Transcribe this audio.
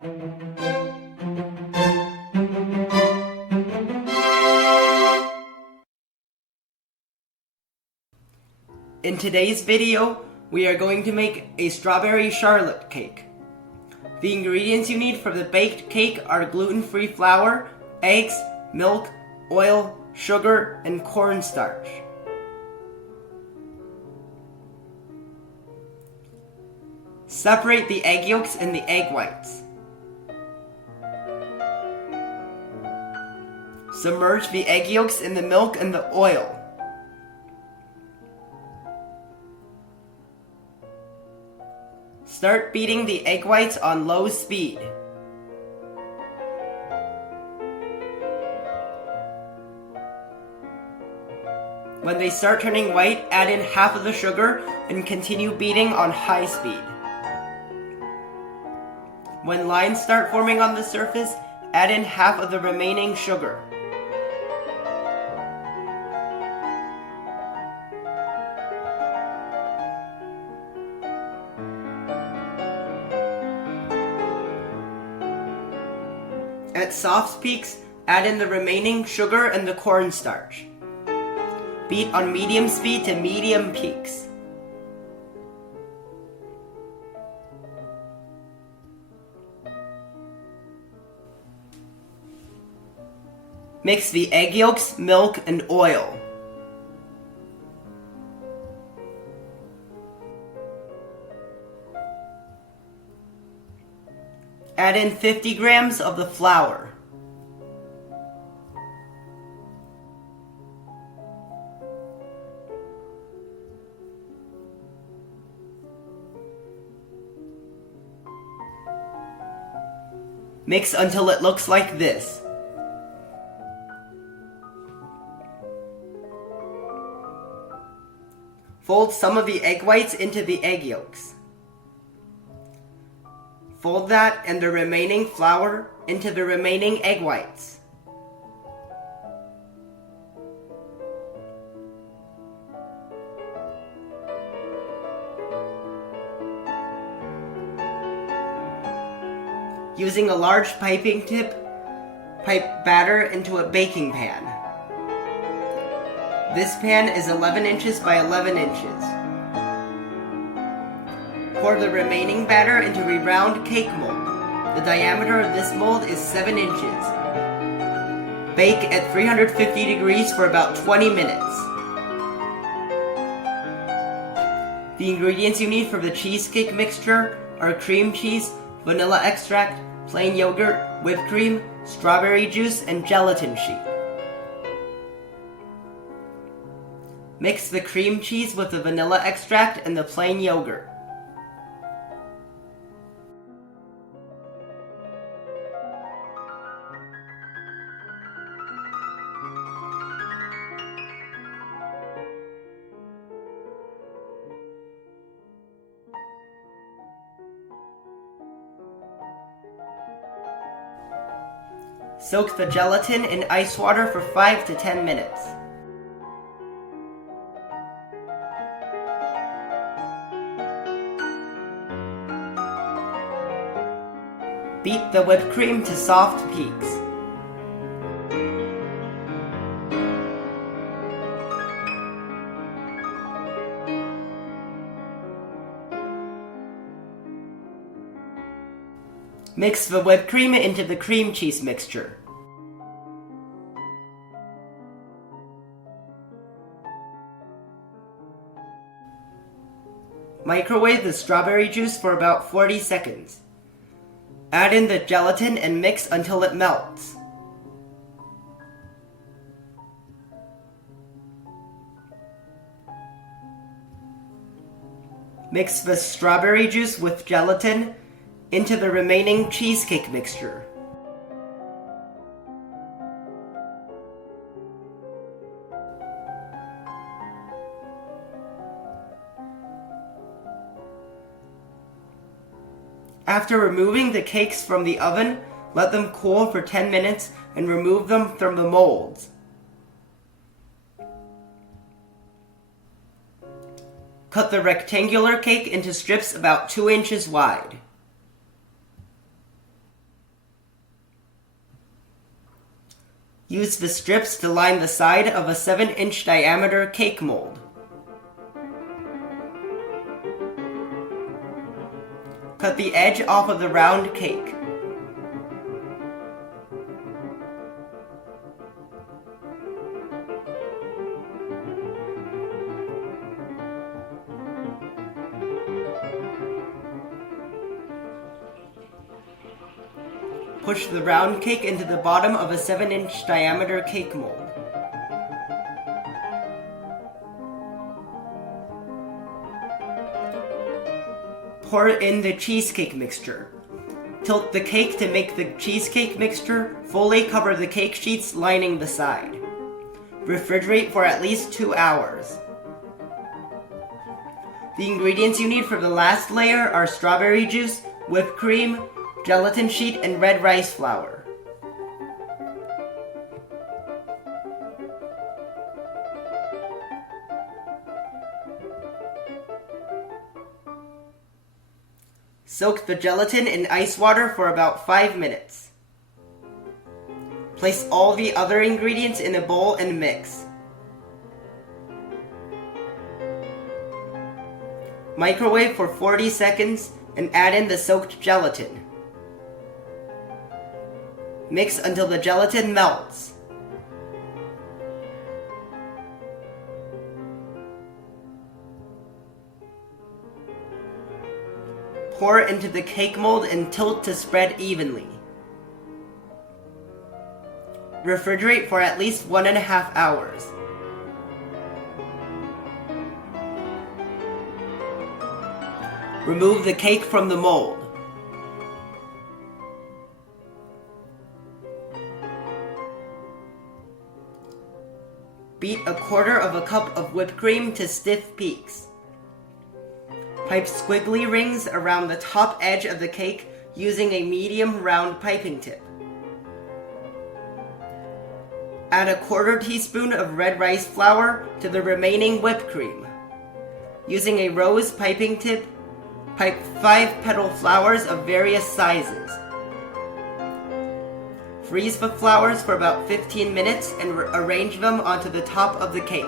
In today's video, we are going to make a strawberry charlotte cake. The ingredients you need for the baked cake are gluten-free flour, eggs, milk, oil, sugar, and cornstarch. Separate the egg yolks and the egg whites. Submerge the egg yolks in the milk and the oil. Start beating the egg whites on low speed. When they start turning white, add in half of the sugar and continue beating on high speed. When lines start forming on the surface, add in half of the remaining sugar. At soft peaks, add in the remaining sugar and the cornstarch. Beat on medium speed to medium peaks. Mix the egg yolks, milk, and oil. Add in 50 grams of the flour. Mix until it looks like this. Fold some of the egg whites into the egg yolks. Fold that and the remaining flour into the remaining egg whites. Using a large piping tip, pipe batter into a baking pan. This pan is 11 inches by 11 inches. Pour the remaining batter into a round cake mold. The diameter of this mold is 7 inches. Bake at 350 degrees for about 20 minutes. The ingredients you need for the cheesecake mixture are cream cheese, vanilla extract, plain yogurt, whipped cream, strawberry juice, and gelatin sheet. Mix the cream cheese with the vanilla extract and the plain yogurt. Soak the gelatin in ice water for 5 to 10 minutes. Beat the whipped cream to soft peaks. Mix the whipped cream into the cream cheese mixture. Microwave the strawberry juice for about 40 seconds. Add in the gelatin and mix until it melts. Mix the strawberry juice with gelatin into the remaining cheesecake mixture. After removing the cakes from the oven, let them cool for 10 minutes and remove them from the molds. Cut the rectangular cake into strips about 2 inches wide. Use the strips to line the side of a 7-inch diameter cake mold. Cut the edge off of the round cake. Push the round cake into the bottom of a 7-inch diameter cake mold. Pour in the cheesecake mixture. Tilt the cake to make the cheesecake mixture fully cover the cake sheets lining the side. Refrigerate for at least 2 hours. The ingredients you need for the last layer are strawberry juice, whipped cream, gelatin sheet, and red rice flour. Soak the gelatin in ice water for about 5 minutes. Place all the other ingredients in a bowl and mix. Microwave for 40 seconds and add in the soaked gelatin. Mix until the gelatin melts. Pour into the cake mold and tilt to spread evenly. Refrigerate for at least 1.5 hours. Remove the cake from the mold. Beat 1/4 cup of whipped cream to stiff peaks. Pipe squiggly rings around the top edge of the cake using a medium round piping tip. Add 1/4 teaspoon of red rice flour to the remaining whipped cream. Using a rose piping tip, pipe 5 petal flowers of various sizes. Freeze the flowers for about 15 minutes and arrange them onto the top of the cake.